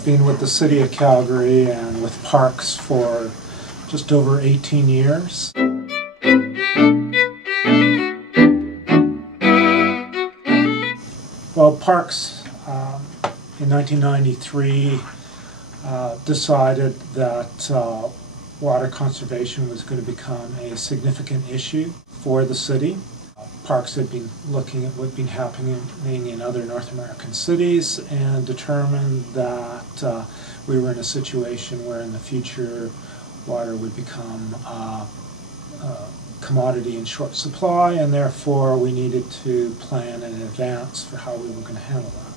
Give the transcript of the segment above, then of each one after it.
I've been with the City of Calgary and with Parks for just over 18 years. Well, Parks in 1993 decided that water conservation was going to become a significant issue for the city. Parks had been looking at what had been happening in other North American cities and determined that we were in a situation where in the future water would become a commodity in short supply, and therefore we needed to plan in advance for how we were going to handle that.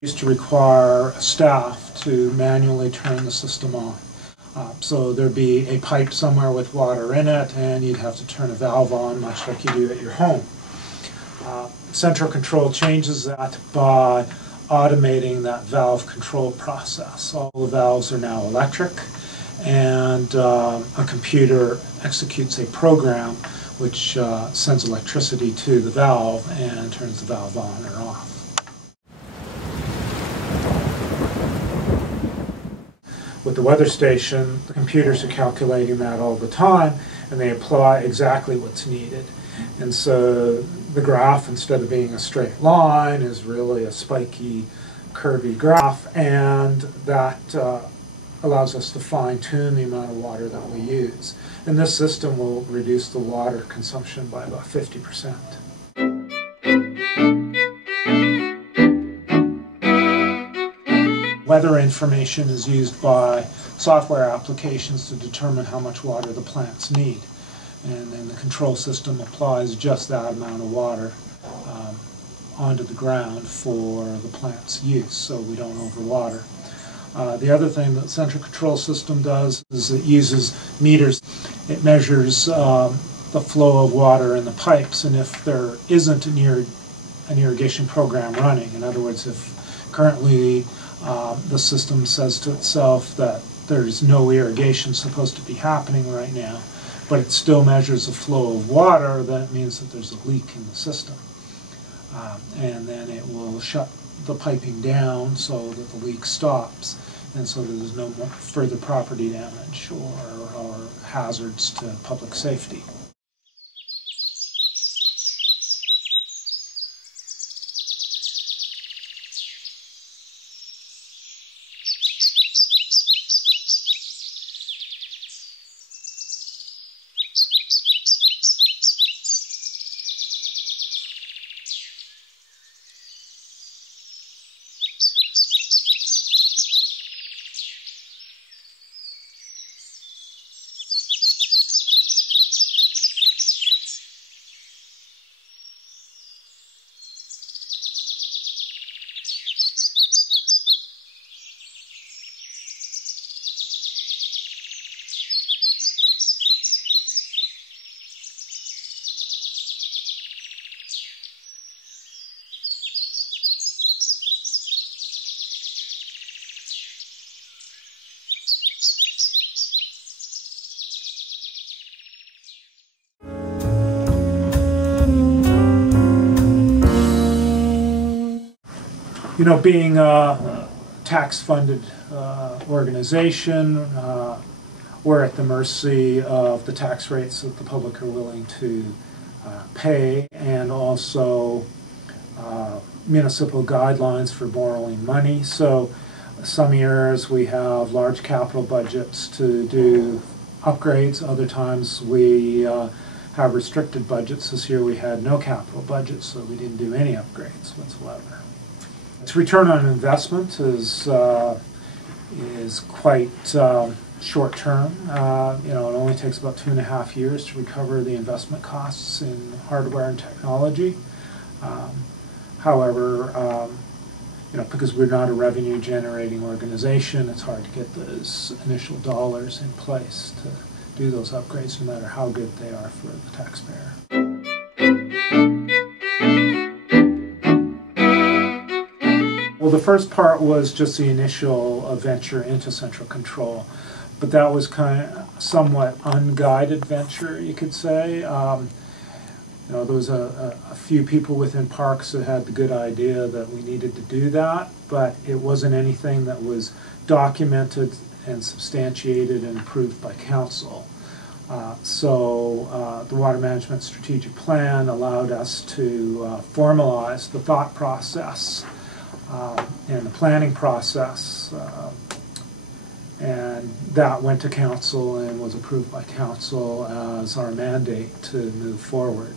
It used to require staff to manually turn the system on. So there'd be a pipe somewhere with water in it, and you'd have to turn a valve on, much like you do at your home. Central Control changes that by automating that valve control process. All the valves are now electric, and a computer executes a program which sends electricity to the valve and turns the valve on or off. With the weather station, the computers are calculating that all the time, and they apply exactly what's needed. And so the graph, instead of being a straight line, is really a spiky, curvy graph, and that allows us to fine-tune the amount of water that we use. And this system will reduce the water consumption by about 50%. Weather information is used by software applications to determine how much water the plants need. And then the control system applies just that amount of water onto the ground for the plant's use, so we don't overwater. The other thing that the central control system does is it uses meters. It measures the flow of water in the pipes, and if there isn't an irrigation program running, in other words, if currently the system says to itself that there's no irrigation supposed to be happening right now, but it still measures the flow of water, that means that there's a leak in the system. And then it will shut the piping down so that the leak stops, and so that there's no more further property damage or hazards to public safety. You know, being a tax-funded organization, we're at the mercy of the tax rates that the public are willing to pay, and also municipal guidelines for borrowing money. So some years we have large capital budgets to do upgrades, other times we have restricted budgets. This year we had no capital budget, so we didn't do any upgrades whatsoever. Its return on investment is quite short term. You know, it only takes about 2.5 years to recover the investment costs in hardware and technology. However, you know, because we're not a revenue generating organization, it's hard to get those initial dollars in place to do those upgrades, no matter how good they are for the taxpayer. Well, the first part was just the initial venture into central control, but that was kind of somewhat unguided venture, you could say. You know, there was a few people within parks that had the good idea that we needed to do that, but it wasn't anything that was documented and substantiated and approved by council. So the Water Management Strategic Plan allowed us to formalize the thought process and the planning process, and that went to council and was approved by council as our mandate to move forward.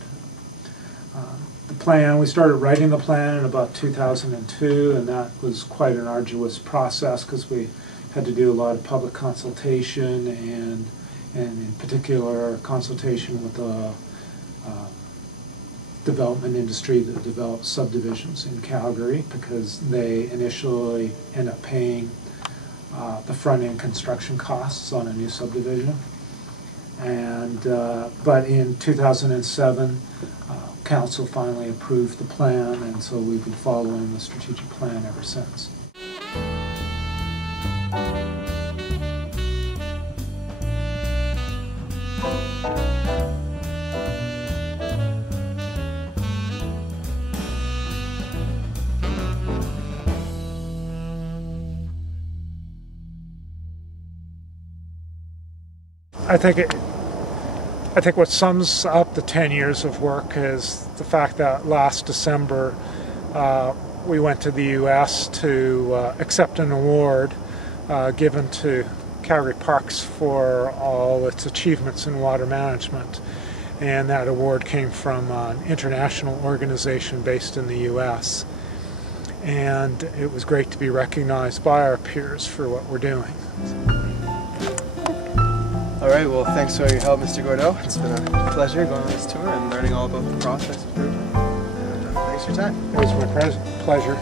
The plan, we started writing the plan in about 2002, and that was quite an arduous process because we had to do a lot of public consultation and in particular consultation with the development industry that develops subdivisions in Calgary, because they initially end up paying the front-end construction costs on a new subdivision. And but in 2007, council finally approved the plan, and so we've been following the strategic plan ever since. I think what sums up the 10 years of work is the fact that last December we went to the U.S. to accept an award given to Calgary Parks for all its achievements in water management. And that award came from an international organization based in the U.S. And it was great to be recognized by our peers for what we're doing. All right, well, thanks for your help, Mr. Gordeau. It's been a pleasure going on this tour and learning all about the process. And thanks for your time. It was my pleasure.